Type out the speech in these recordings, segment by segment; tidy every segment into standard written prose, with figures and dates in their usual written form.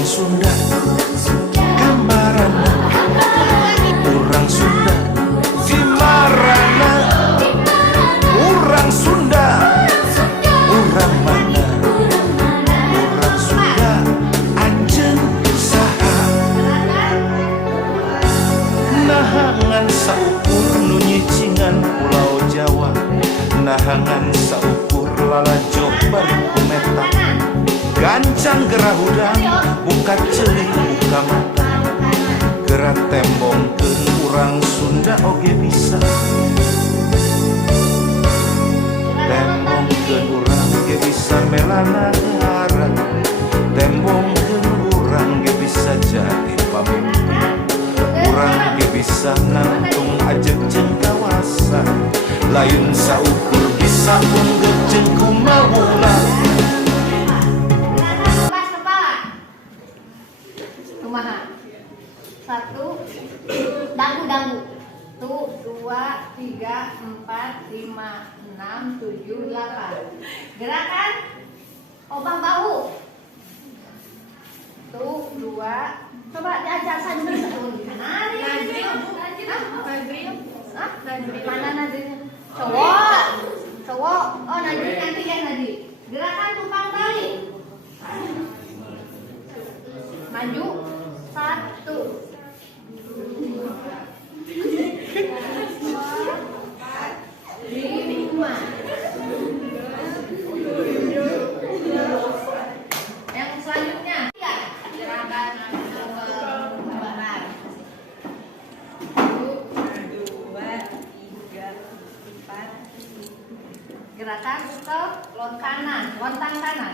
Orang Sunda gambaran, orang Sunda di marana, orang Sunda orang mana, orang Sunda anjeun saha, nahangan saukur nu nyicingan Pulau Jawa, nahangan saukur lalajok bari kumeta, gancang gerah udang buka celing buka mata, gerak tembongkeun urang Sunda oge bisa, tembongkeun urang ge bisa melana hara, tembongkeun urang ge bisa jadi pamimpin, urang ge bisa nangtung ajeg jeung kawasan, lain saukur bisa unggul jeung kumaha. Satu, dagu-dagu. 1, 2, 3, 4, 5, 6, 7, 8. Gerakan obah bahu. 1, 2. Coba diajak Sadri. Nadri mana Nadrinya? Cowok. Cowok. Oh Nadri nanti ya Nadri. Gerakan tumpang tali. Maju. 1. Yang selanjutnya gerakan barat. 1, 2, 3, 4. Gerakan ke lontang kanan.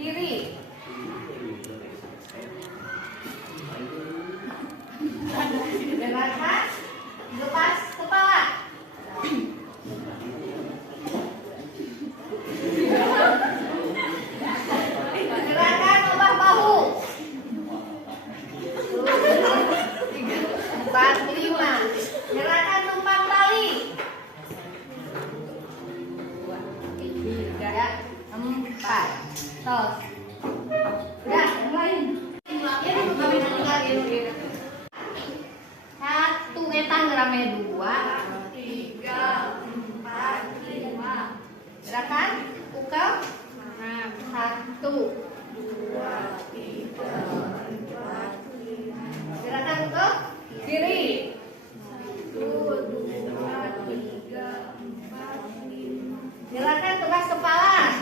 Kiri. Gerakan lepas kepala. Gerakan obah bahu. 1, 2, 3, 4, 5. Gerakan tumpang tali. 2, 3, 4. Tos. Udah, yang lain. Satu, ngetan gerame 2, 3, 4, 5. Gerakan ukel. 1, 2, 3, 4, 5. Gerakan ukel kiri. 1, 2, 3, 4, 5. Gerakan tugas kepala.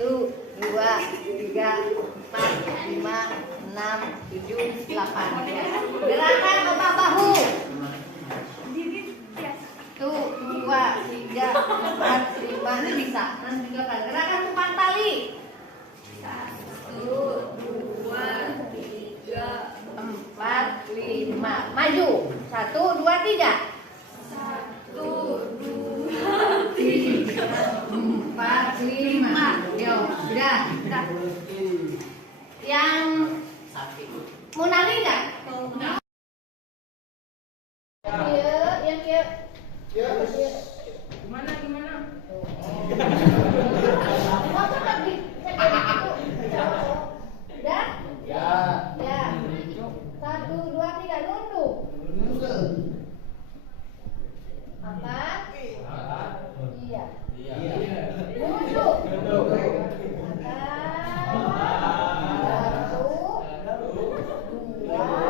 1, 2, 3, 4, 5, 6, 7, 8. Gerakan obah bahu. 1, 2, 3, 4, 5. Ini bisa. Nanti juga kan. Gerakan tumpang tali. 1, 2, 3, 4, 5. Maju. 1, 2, 3. 1, 2, 3, 4, 5. Yo, udah. Yang mau nari nggak? Gimana? Udah? Ya. 1, 2, 3, nunduk. Apa? Iya. Nunduk. 1, 2,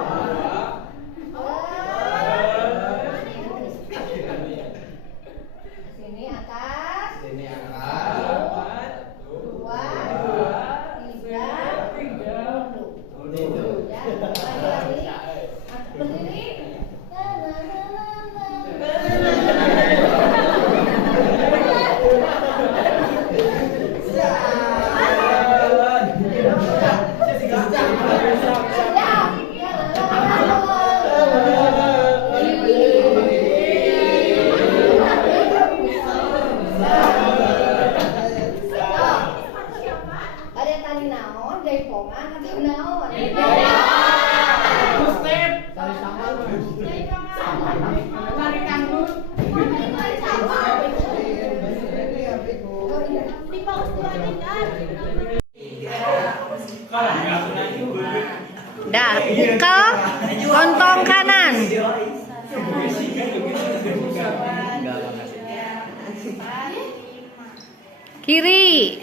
Montong kanan. Kiri. 1,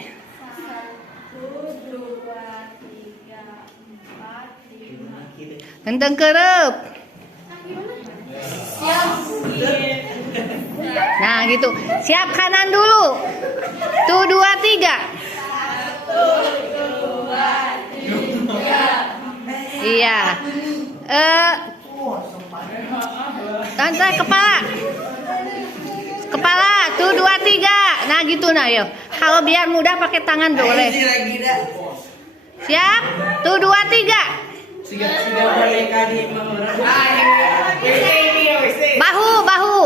2, 3, 4, 5. Genteng kerep. Nah gitu. Siap kanan dulu. Tuh 2, 3. 1, 2, 3. Iya. Tante kepala. Kepala. Tuh 2, 3. Nah gitu nah yo. Kalau biar mudah pakai tangan boleh. Siap. Tuh 2, 3. Bahu, bahu.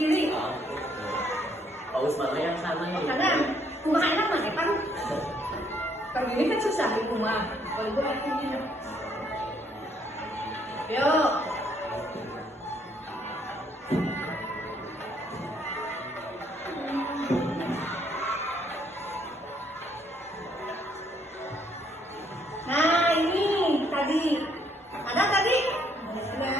Kiri. Paus mana yang sama nih? Karena rumah enak mana kan? Kalau ini kan susah di rumah. Kalau itu kan ini. Yuk. Nah ini tadi ada tadi. Ada.